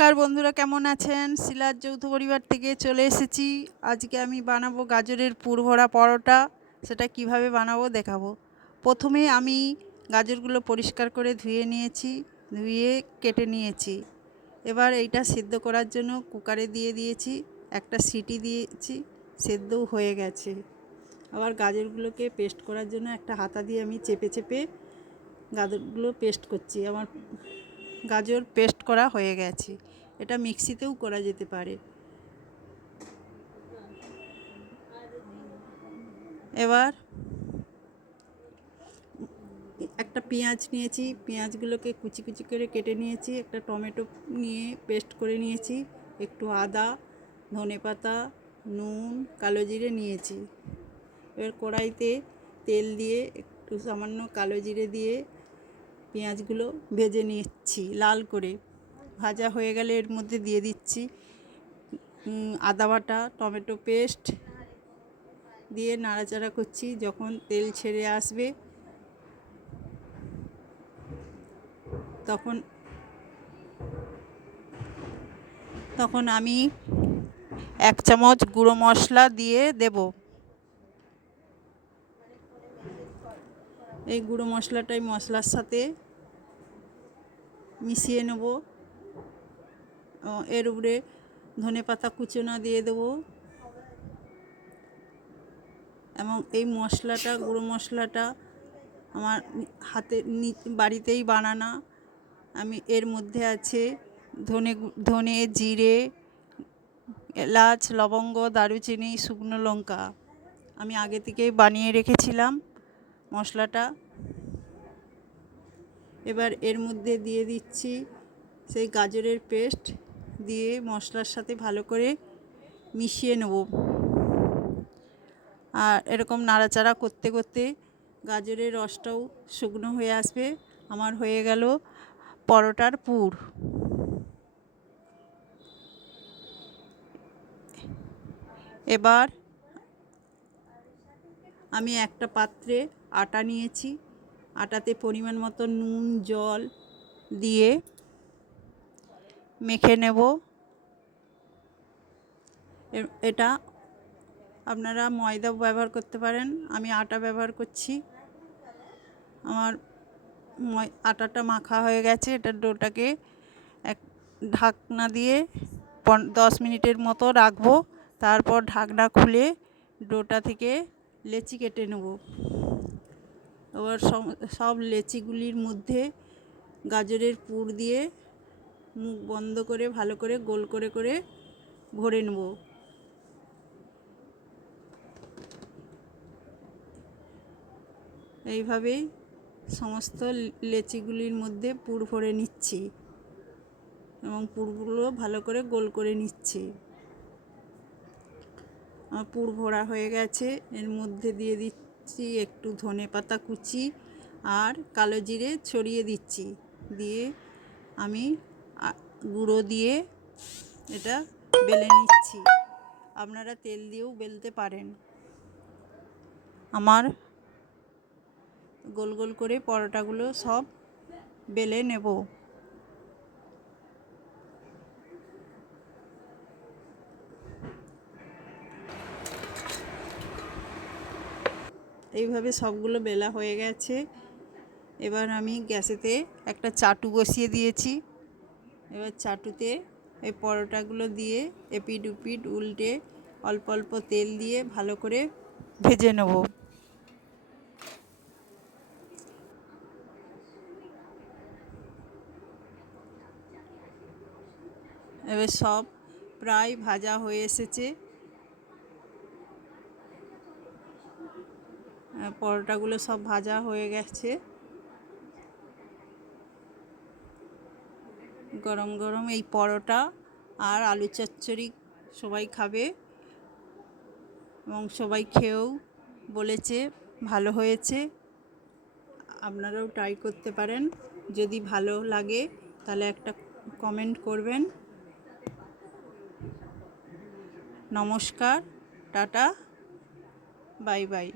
নমস্কার বন্ধুরা, কেমন আছেন? শিলার যৌথ পরিবার থেকে চলে এসেছি। আজকে আমি বানাবো গাজরের পুর ভরা পরোটা। সেটা কিভাবে বানাবো দেখাবো। প্রথমে আমি গাজরগুলো পরিষ্কার করে ধুয়ে নিয়েছি, ধুয়ে কেটে নিয়েছি। এবার এইটা সেদ্ধ করার জন্য কুকারে দিয়ে দিয়েছি, একটা সিটি দিয়েছি, সেদ্ধও হয়ে গেছে। আবার গাজরগুলোকে পেস্ট করার জন্য একটা হাতা দিয়ে আমি চেপে চেপে গাজরগুলো পেস্ট করছি। আমার গাজর পেস্ট করা হয়ে গেছে। এটা মিক্সিতেও করা যেতে পারে। এবার একটা পেঁয়াজ নিয়েছি, পেঁয়াজগুলোকে কুচি কুচি করে কেটে নিয়েছি। একটা টমেটো নিয়ে পেস্ট করে নিয়েছি। একটু আদা, ধনেপাতা, নুন, কালো জিরে নিয়েছি। এবার কড়াইতে তেল দিয়ে একটু সামান্য কালো জিরে দিয়ে পেঁয়াজগুলো ভেজে নিচ্ছি লাল করে। ভাজা হয়ে গেলে এর মধ্যে দিয়ে দিচ্ছি আদা বাটা, টমেটো পেস্ট দিয়ে নাড়াচাড়া করছি। যখন তেল ছেড়ে আসবে তখন আমি 1 চামচ গুঁড়ো মশলা দিয়ে দেব। এই গুঁড়ো মশলাটাই মশলার সাথে মিশিয়ে নেব। এর উপরে ধনেপাতা কুচনো দিয়ে দেবো। এবং এই মশলাটা, গুঁড়ো মশলাটা আমার বাড়িতেই বানানো। আমি এর মধ্যে আছে ধনে, জিরে, এলাচ, লবঙ্গ, দারুচিনি, শুকনো লঙ্কা। আমি আগে থেকেই বানিয়ে রেখেছিলাম মশলাটা। এবার এর মধ্যে দিয়ে দিচ্ছি সেই গাজরের পেস্ট, দিয়ে মশলার সাথে ভালো করে মিশিয়ে নেব। আর এরকম নাড়াচাড়া করতে করতে গাজরের রসটাও শুকনো হয়ে আসবে। আমার হয়ে গেল পরোটার পুর। এবার আমি একটা পাত্রে আটা নিয়েছি। আটাতে পরিমাণ মতো নুন, জল দিয়ে মেখে নেব। এটা আপনারা ময়দা ব্যবহার করতে পারেন, আমি আটা ব্যবহার করছি। আমার আটাটা মাখা হয়ে গেছে। এটা ডোটাকে এক ঢাকনা দিয়ে 10 মিনিটের মতো রাখবো। তারপর ঢাকনা খুলে ডোটা থেকে লেচি কেটে নেব। এবার সব লেচিগুলির মধ্যে গাজরের পুর দিয়ে মুখ বন্ধ করে ভালো করে গোল করে করে ভরে নেব। এইভাবেই সমস্ত লেচিগুলির মধ্যে পুর ভরে নিচ্ছি এবং পুরগুলো ভালো করে গোল করে নিচ্ছি। আমার পুর ভরা হয়ে গেছে। এর মধ্যে দিয়ে দিচ্ছি একটু ধনেপাতা কুচি আর কালো জিরে ছড়িয়ে দিচ্ছি। দিয়ে আমি গুঁড়ো দিয়ে এটা বেলে নিচ্ছি। আপনারা তেল দিয়েও বেলতে পারেন। আমার গোল গোল করে পরোটাগুলো সব বেলে নেব। এইভাবে সবগুলো বেলা হয়ে গেছে। এবার আমি গ্যাসেতে একটা চাটু বসিয়ে দিয়েছি। এবার চাটুতে এই পরোটাগুলো দিয়ে এপিট উপিট উল্টে অল্প অল্প তেল দিয়ে ভালো করে ভেজে নেব। এবার সব প্রায় ভাজা হয়ে এসেছে। পরোটাগুলো সব ভাজা হয়ে গেছে। গরম গরম এই পরোটা আর আলু চচ্চড়ি সবাই খাবে এবং সবাই খেয়েও বলেছে ভালো হয়েছে। আপনারাও ট্রাই করতে পারেন। যদি ভালো লাগে তাহলে একটা কমেন্ট করবেন। নমস্কার, টাটা, বাই বাই।